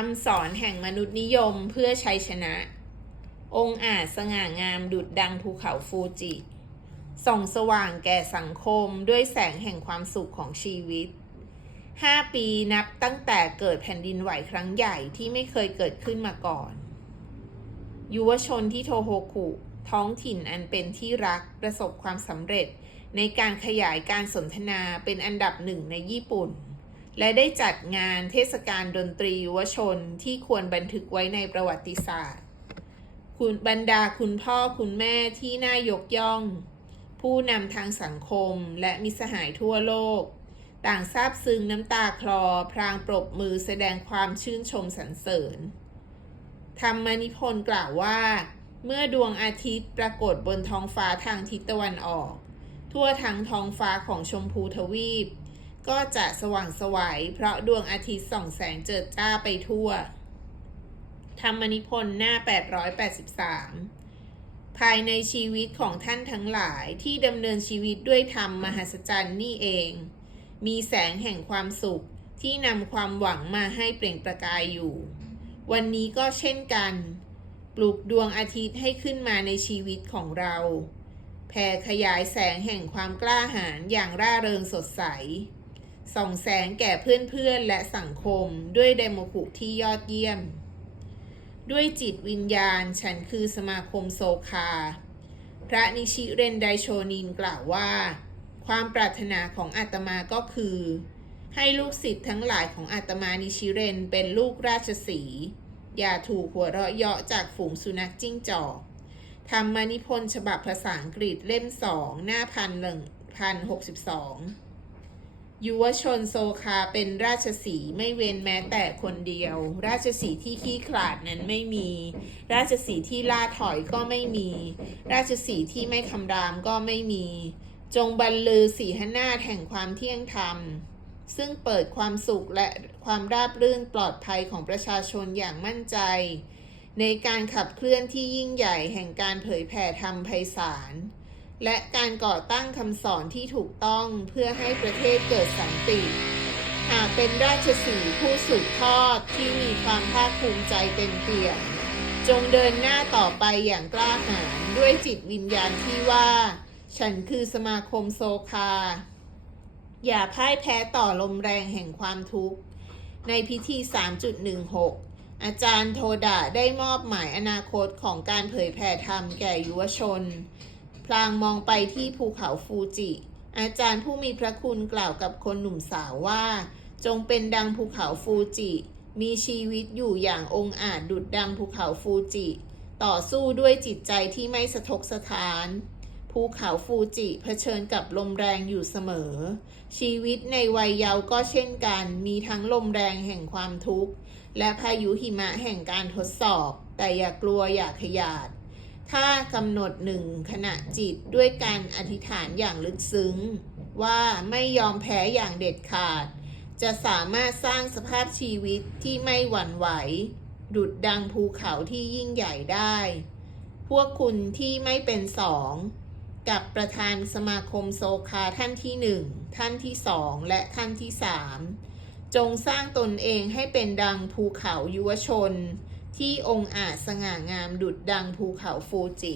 คำสอนแห่งมนุษยนิยมเพื่อชัยชนะ องค์อาจสง่างามดุดดังภูเขาฟูจิ ส่องสว่างแก่สังคมด้วยแสงแห่งความสุขของชีวิตห้าปีนับตั้งแต่เกิดแผ่นดินไหวครั้งใหญ่ที่ไม่เคยเกิดขึ้นมาก่อน ยุวชนที่โทโฮคุ ท้องถิ่นอันเป็นที่รักประสบความสำเร็จในการขยายการสนทนาเป็นอันดับหนึ่งในญี่ปุ่น และได้จัดงานเทศกาลดนตรียุวชนที่ควรบันทึกไว้ในประวัติศาสตร์ คุณบรรดาคุณพ่อคุณแม่ที่น่ายกย่อง ผู้นำทางสังคมและมิสหายทั่วโลก ต่างซาบซึ้งน้ำตาคลอ พรางปรบมือแสดงความชื่นชมสรรเสริญ ธรรมนิพนธ์กล่าวว่า เมื่อดวงอาทิตย์ปรากฏบนท้องฟ้าทางทิศตะวันออก ทั่วทั้งท้องฟ้าของชมพูทวีป ก็จะสว่างไสวัยเพราะดวงอาทิตย์ส่องแสงเจิดจ้าไปทั่ว ธรรมนิพนธ์หน้า 883 ภายในชีวิตของท่านทั้งหลายที่ดำเนินชีวิตด้วยธรรมมหัศจรรย์นี่เอง มีแสงแห่งความสุขที่นำความหวังมาให้เปล่งประกายอยู่ วันนี้ก็เช่นกัน ปลุกดวงอาทิตย์ให้ขึ้นมาในชีวิตของเราแผ่ขยายแสงแห่งความกล้าหาญอย่างร่าเริงสดใส ส่องแสงแก่เพื่อนๆและสังคมด้วยไดโมคุที่ยอดเยี่ยม ด้วยจิตวิญญาณฉันคือสมาคมโซคา พระนิชิเรนไดโชนินกล่าวว่า ความปรารถนาของอาตมาก็คือ ให้ลูกศิษย์ทั้งหลายของอาตมานิชิเรนเป็นลูกราชสี อย่าถูกหัวเราะเยาะจากฝูงสุนัขจิ้งจอกธรรมนิพนธ์ฉบับภาษาอังกฤษเล่มสองหน้าพันหนึ่งพันหกสิบสอง ยุวชนโซคาเป็นราชสีไม่เว้นแม้แต่คนเดียว ราชสีที่ขี้ขลาดนั้นไม่มี ราชสีที่ล่าถอยก็ไม่มี ราชสีที่ไม่คำรามก็ไม่มี จงบรรลือสีหนาแห่งความเที่ยงธรรม ซึ่งเปิดความสุขและความราบรื่นปลอดภัยของประชาชนอย่างมั่นใจ ในการขับเคลื่อนที่ยิ่งใหญ่แห่งการเผยแผ่ธรรมไพศาล และการก่อตั้งคำสอนที่ถูกต้องเพื่อให้ประเทศเกิดสันติ หากเป็นราชสีห์ผู้สืบทอดที่มีความภาคภูมิใจเต็มเปี่ยมจงเดินหน้าต่อไปอย่างกล้าหาญด้วยจิตวิญญาณที่ว่า ฉันคือสมาคมโซคา อย่าพ่ายแพ้ต่อลมแรงแห่งความทุกข์ ในพิธี 3.16 อาจารย์โทดะได้มอบหมายอนาคตของการเผยแผ่ธรรมแก่ยุวชน พลางมองไปที่ภูเขาฟูจิ อาจารย์ผู้มีพระคุณกล่าวกับคนหนุ่มสาวว่า จงเป็นดังภูเขาฟูจิ มีชีวิตอยู่อย่างองอาจดุดดังภูเขาฟูจิ ต่อสู้ด้วยจิตใจที่ไม่สะทกสถาน ภูเขาฟูจิเผชิญกับลมแรงอยู่เสมอ ชีวิตในวัยเยาว์ก็เช่นกัน มีทั้งลมแรงแห่งความทุกข์ และพายุหิมะแห่งการทดสอบ แต่อย่ากลัวอย่าขยาด ถ้ากำหนดหนึ่งขณะจิตด้วยการอธิษฐานอย่างลึกซึ้ง ว่าไม่ยอมแพ้อย่างเด็ดขาด จะสามารถสร้างสภาพชีวิตที่ไม่หวั่นไหว ดุดดังภูเขาที่ยิ่งใหญ่ได้ พวกคุณที่ไม่เป็นสอง กับประธานสมาคมโซคาท่านที่หนึ่งท่านที่สองและท่านที่สามจงสร้างตนเองให้เป็นดังภูเขายุวชน ที่องค์อาจสง่างามดุดดังภูเขาฟูจิ